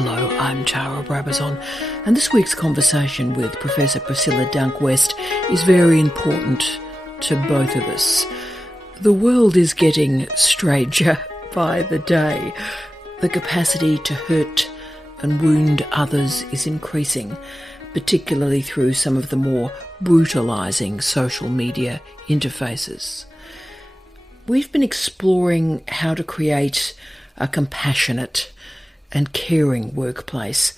Hello, I'm Tara Brabazon, and this week's conversation with Professor Priscilla Dunk-West is very important to both of us. The world is getting stranger by the day. The capacity to hurt and wound others is increasing, particularly through some of the more brutalising social media interfaces. We've been exploring how to create a compassionate and caring workplace.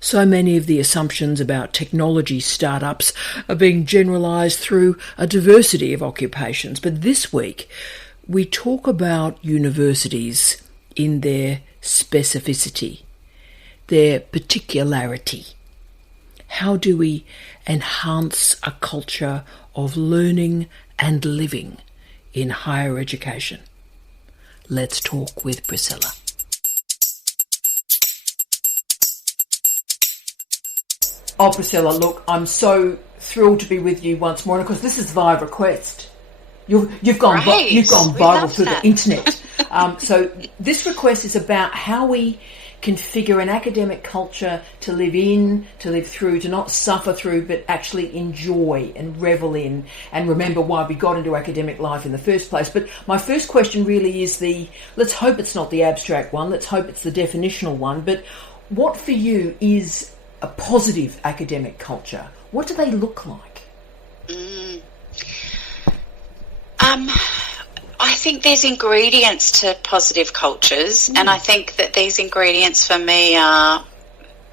So many of the assumptions about technology startups are being generalised through a diversity of occupations. But this week, we talk about universities in their specificity, their particularity. How do we enhance a culture of learning and living in higher education? Let's talk with Priscilla. Oh, Priscilla, look, I'm so thrilled to be with you once more, and of course this is via request. You've gone viral through the internet. So this request is about how we configure an academic culture to live in, to live through, to not suffer through, but actually enjoy and revel in, and remember why we got into academic life in the first place. But my first question really is let's hope it's not the abstract one, let's hope it's the definitional one, but what for you is a positive academic culture? What do they look like? I think there's ingredients to positive cultures, and I think that these ingredients for me are,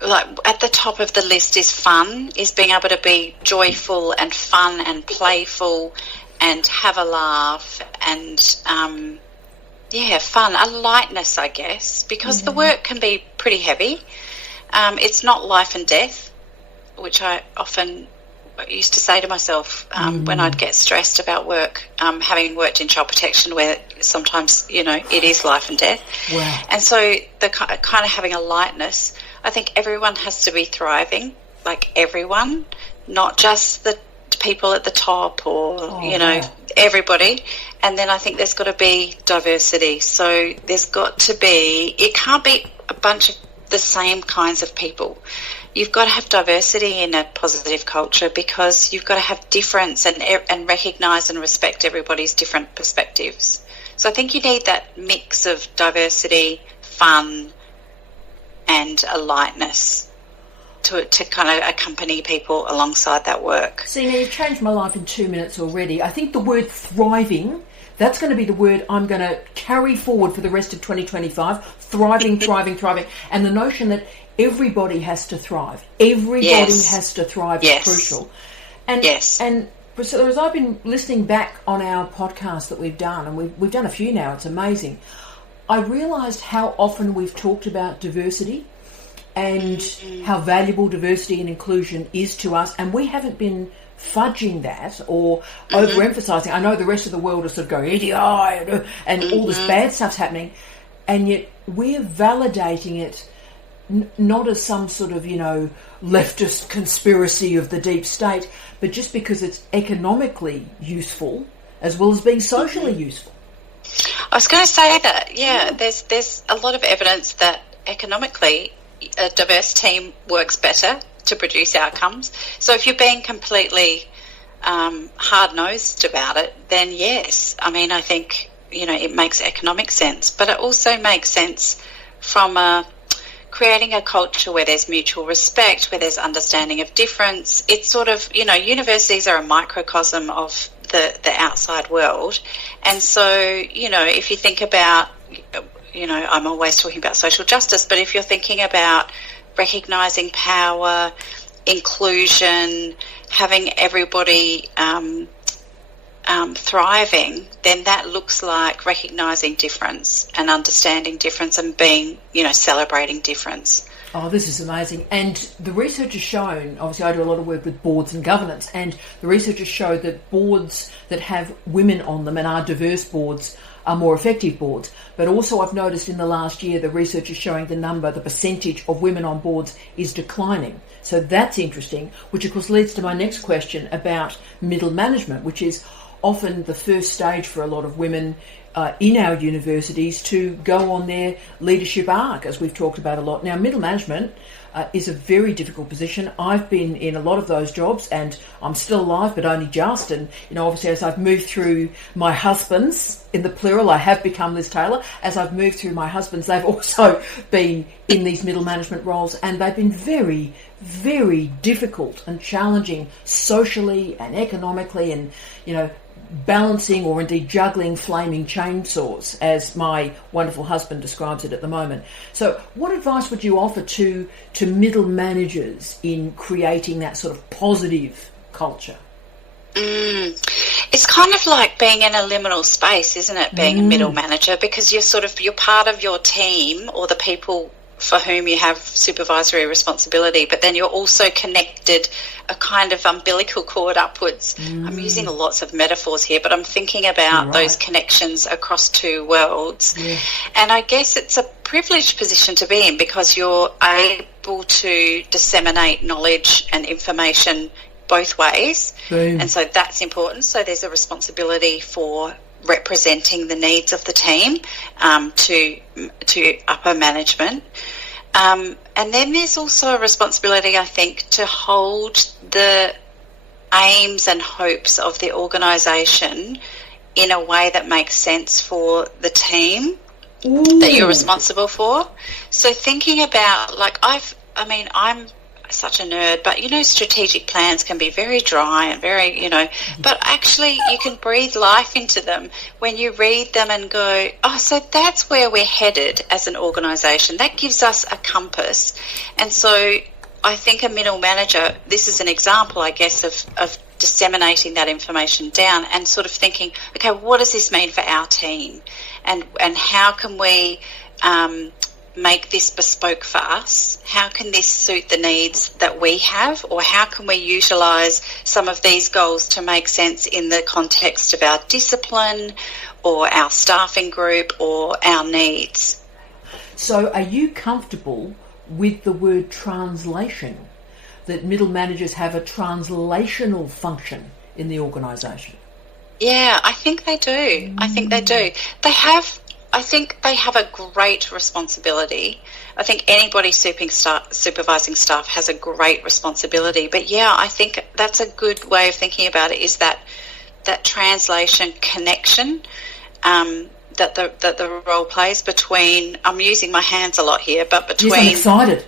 like, at the top of the list is fun, is being able to be joyful and fun and playful and have a laugh and, fun, a lightness, I guess, because the work can be pretty heavy. It's not life and death, which I often used to say to myself when I'd get stressed about work, having worked in child protection where sometimes, it is life and death. Wow. And so the kind of having a lightness, I think everyone has to be thriving, like everyone, not just the people at the top or, everybody. And then I think there's got to be diversity. So there's got to be, it can't be a bunch of the same kinds of people. You've got to have diversity in a positive culture because you've got to have difference and recognise and respect everybody's different perspectives. So I think you need that mix of diversity, fun, and a lightness to kind of accompany people alongside that work. See, now you've changed my life in 2 minutes already. I think the word thriving, that's going to be the word I'm going to carry forward for the rest of 2025. Thriving, thriving. And the notion that everybody has to thrive. Everybody has to thrive is crucial. And Priscilla, as I've been listening back on our podcast that we've done, and we've done a few now, it's amazing, I realised how often we've talked about diversity and how valuable diversity and inclusion is to us, and we haven't been fudging that or overemphasising. I know the rest of the world is sort of going, EDI, and all this bad stuff's happening, and yet we're validating it not as some sort of, leftist conspiracy of the deep state, but just because it's economically useful as well as being socially useful. I was going to say that, there's a lot of evidence that economically a diverse team works better to produce outcomes. So if you're being completely hard-nosed about it, then yes. I mean, I think, it makes economic sense, but it also makes sense from creating a culture where there's mutual respect, where there's understanding of difference. It's sort of, universities are a microcosm of the outside world. And so, if you think about, I'm always talking about social justice, but if you're thinking about recognising power, inclusion, having everybody thriving, then that looks like recognising difference and understanding difference and being, celebrating difference. Oh, this is amazing. And the research has shown, obviously I do a lot of work with boards and governance, and the research has showed that boards that have women on them and are diverse boards are more effective boards. But also I've noticed in the last year the research is showing the percentage of women on boards is declining. So that's interesting, which of course leads to my next question about middle management, which is often the first stage for a lot of women in our universities to go on their leadership arc, as we've talked about a lot. Now, middle management is a very difficult position. I've been in a lot of those jobs, and I'm still alive, but only just. And, obviously, as I've moved through my husbands, in the plural, I have become Liz Taylor. As I've moved through my husbands, they've also been in these middle management roles, and they've been very, very difficult and challenging socially and economically, and, balancing or indeed juggling flaming chainsaws, as my wonderful husband describes it at the moment. So what advice would you offer to middle managers in creating that sort of positive culture? It's kind of like being in a liminal space, isn't it, being a middle manager, because you're part of your team or the people for whom you have supervisory responsibility, but then you're also connected a kind of umbilical cord upwards. I'm using lots of metaphors here, but I'm thinking about those connections across two worlds. And I guess it's a privileged position to be in, because you're able to disseminate knowledge and information both ways. And so that's important. So there's a responsibility for representing the needs of the team to upper management. And then there's also a responsibility, I think, to hold the aims and hopes of the organisation in a way that makes sense for the team that you're responsible for. So thinking about, I'm such a nerd, but strategic plans can be very dry and very, but actually you can breathe life into them when you read them and go, oh, so that's where we're headed as an organisation. That gives us a compass. And so I think a middle manager, this is an example, I guess, of disseminating that information down and sort of thinking, okay, what does this mean for our team? And how can we make this bespoke for us? How can this suit the needs that we have, or how can we utilise some of these goals to make sense in the context of our discipline or our staffing group or our needs? So are you comfortable with the word translation, that middle managers have a translational function in the organisation? Yeah, I think they do. I think they have a great responsibility. I think anybody supervising staff has a great responsibility. But yeah, I think that's a good way of thinking about it, is that translation connection that the role plays between, I'm using my hands a lot here, but between... Yes, I'm excited.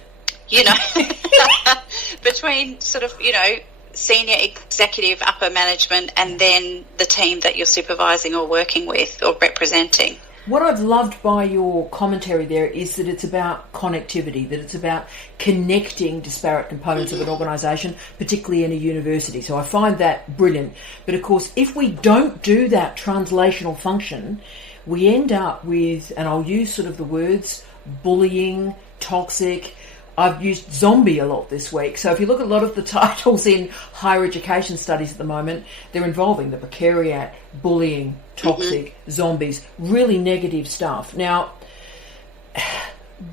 Between sort of, senior executive upper management and then the team that you're supervising or working with or representing. What I've loved by your commentary there is that it's about connectivity, that it's about connecting disparate components of an organisation, particularly in a university. So I find that brilliant. But of course, if we don't do that translational function, we end up with, and I'll use sort of the words, bullying, toxic. I've used zombie a lot this week. So if you look at a lot of the titles in higher education studies at the moment, they're involving the precariat, bullying, toxic, zombies, really negative stuff. Now,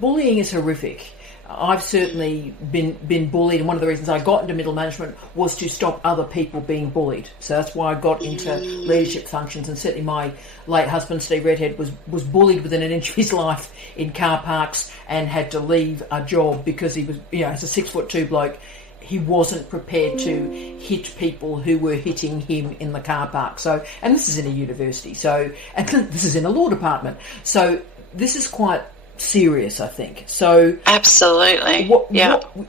bullying is horrific. I've certainly been bullied, and one of the reasons I got into middle management was to stop other people being bullied. So that's why I got into leadership functions, and certainly my late husband, Steve Redhead, was bullied within an inch of his life in car parks and had to leave a job because he was, as a 6'2" bloke, he wasn't prepared to hit people who were hitting him in the car park. So, and this is in a university, so, and this is in a law department. So this is quite serious, I think. So absolutely.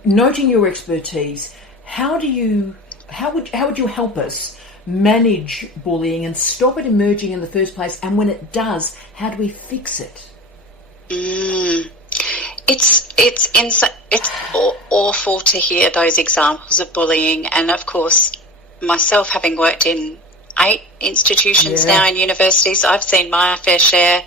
Noting your expertise, how would you help us manage bullying and stop it emerging in the first place? And when it does, how do we fix it? It's awful to hear those examples of bullying, and of course, myself having worked in 8 institutions now in universities, I've seen my fair share.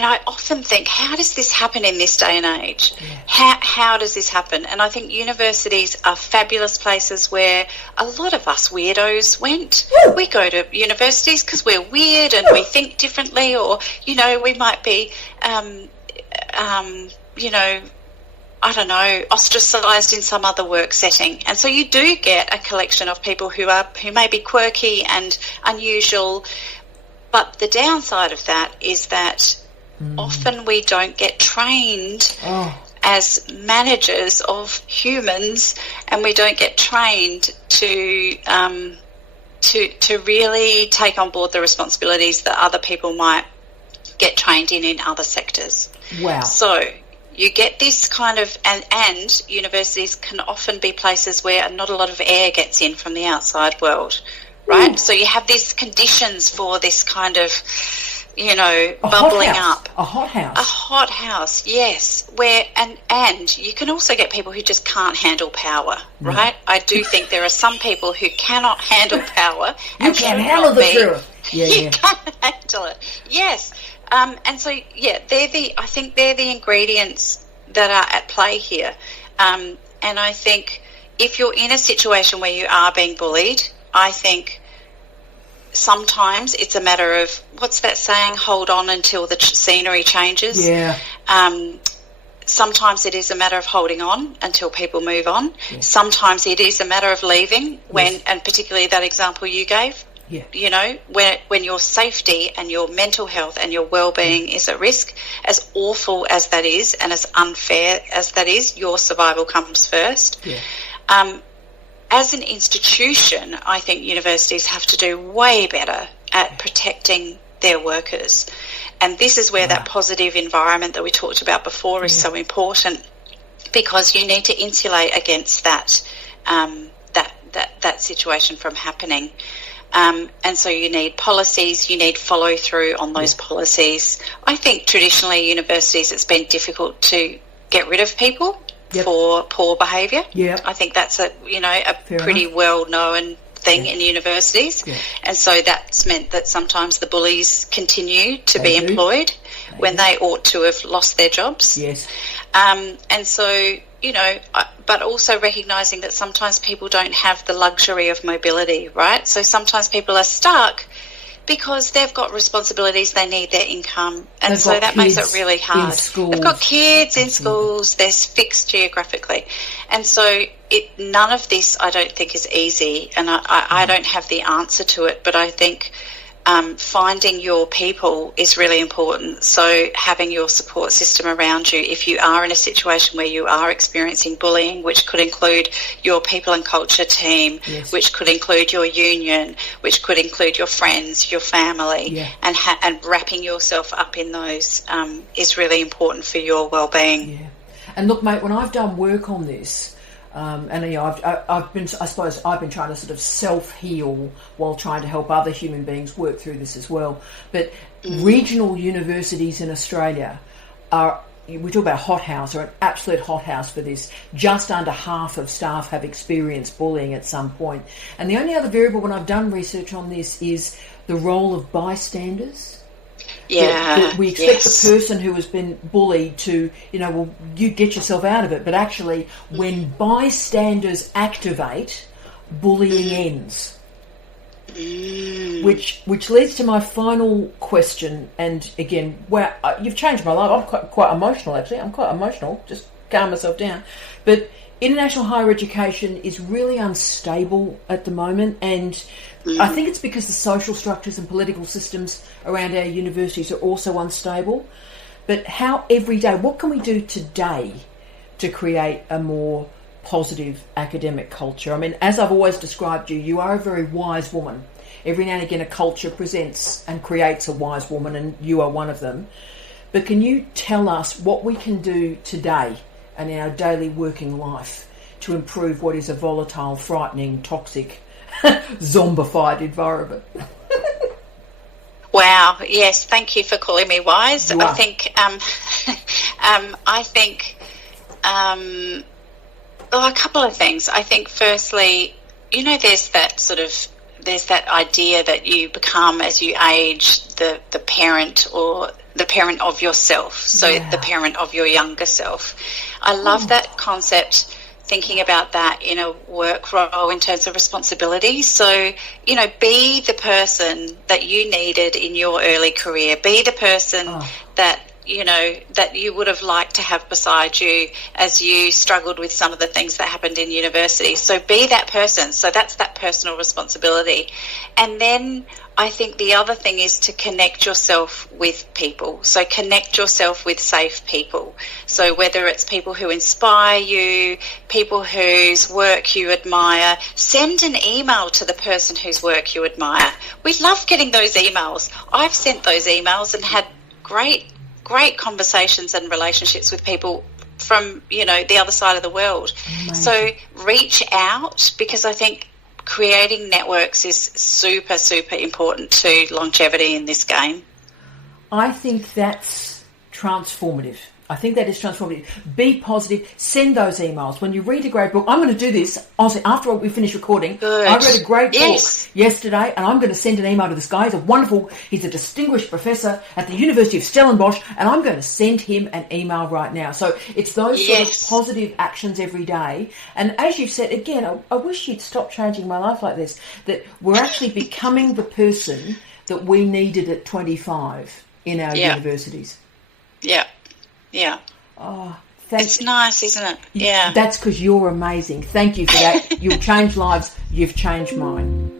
I often think, how does this happen in this day and age? How does this happen? And I think universities are fabulous places where a lot of us weirdos went. We go to universities because we're weird and we think differently, or, we might be, I don't know, ostracised in some other work setting. And so you do get a collection of people who may be quirky and unusual. But the downside of that is that often we don't get trained as managers of humans, and we don't get trained to really take on board the responsibilities that other people might get trained in other sectors. Wow. So you get this kind of, and universities can often be places where not a lot of air gets in from the outside world, right? Ooh. So you have these conditions for this kind of, bubbling up. A hot house. A hot house, yes. Where and you can also get people who just can't handle power, right? I do think there are some people who cannot handle power. You can't handle the truth. You can't handle it. Yes. And so, I think they're the ingredients that are at play here. And I think if you're in a situation where you are being bullied, I think sometimes it's a matter of, what's that saying, hold on until the scenery changes. Yeah. Sometimes it is a matter of holding on until people move on. Yeah. Sometimes it is a matter of leaving and particularly that example you gave. Yeah. When your safety and your mental health and your well-being is at risk, as awful as that is and as unfair as that is, your survival comes first. Yeah. As an institution, I think universities have to do way better at protecting their workers. And this is where that positive environment that we talked about before is so important, because you need to insulate against that situation from happening. And so you need policies, you need follow through on those policies. I think traditionally universities, it's been difficult to get rid of people for poor behaviour. Yeah. I think that's a pretty well known thing in universities. Yeah. And so that's meant that sometimes the bullies continue to be employed when they ought to have lost their jobs. Yes. And so, but also recognising that sometimes people don't have the luxury of mobility, right? So sometimes people are stuck because they've got responsibilities, they need their income, and so that makes it really hard. They've got kids in schools, they're fixed geographically. And so none of this, I don't think, is easy, and I don't have the answer to it, but I think finding your people is really important. So having your support system around you, if you are in a situation where you are experiencing bullying, which could include your people and culture team, which could include your union, which could include your friends, your family, and wrapping yourself up in those is really important for your well-being. Yeah. And look, mate, when I've done work on this, I've been trying to sort of self-heal while trying to help other human beings work through this as well. But regional universities in Australia we talk about hothouse, or an absolute hothouse for this. Just under half of staff have experienced bullying at some point. And the only other variable when I've done research on this is the role of bystanders. That we expect the person who has been bullied to, you get yourself out of it. But actually, when bystanders activate, bullying ends. Which leads to my final question. And again, you've changed my life. I'm quite emotional, actually. I'm quite emotional. Just calm myself down. But international higher education is really unstable at the moment, and I think it's because the social structures and political systems around our universities are also unstable. But what can we do today to create a more positive academic culture? I mean, as I've always described you, you are a very wise woman. Every now and again a culture presents and creates a wise woman, and you are one of them. But can you tell us what we can do today and in our daily working life to improve what is a volatile, frightening, toxic, zombified environment? Wow, yes, thank you for calling me wise. I think a couple of things. I think firstly, there's that idea that you become, as you age, the parent or the parent of yourself, so the parent of your younger self. I love that concept, thinking about that in a work role in terms of responsibility. So, be the person that you needed in your early career. Be the person that, that you would have liked to have beside you as you struggled with some of the things that happened in university. So be that person. So that's that personal responsibility. And then I think the other thing is to connect yourself with people. So connect yourself with safe people. So whether it's people who inspire you, people whose work you admire, send an email to the person whose work you admire. We love getting those emails. I've sent those emails and had great conversations and relationships with people from, the other side of the world. Amazing. So reach out, because I think creating networks is super, super important to longevity in this game. I think that's transformative. I think that is transformative. Be positive. Send those emails. When you read a great book, I'm going to do this. Honestly, after we finish recording, Good. I read a great book yesterday, and I'm going to send an email to this guy. He's a distinguished professor at the University of Stellenbosch, and I'm going to send him an email right now. So it's those sort of positive actions every day. And as you've said, again, I wish you'd stop changing my life like this, that we're actually becoming the person that we needed at 25 in our universities. Yeah. Yeah. Oh, it's nice, isn't it? Yeah. That's because you're amazing. Thank you for that. You'll change lives. You've changed mine.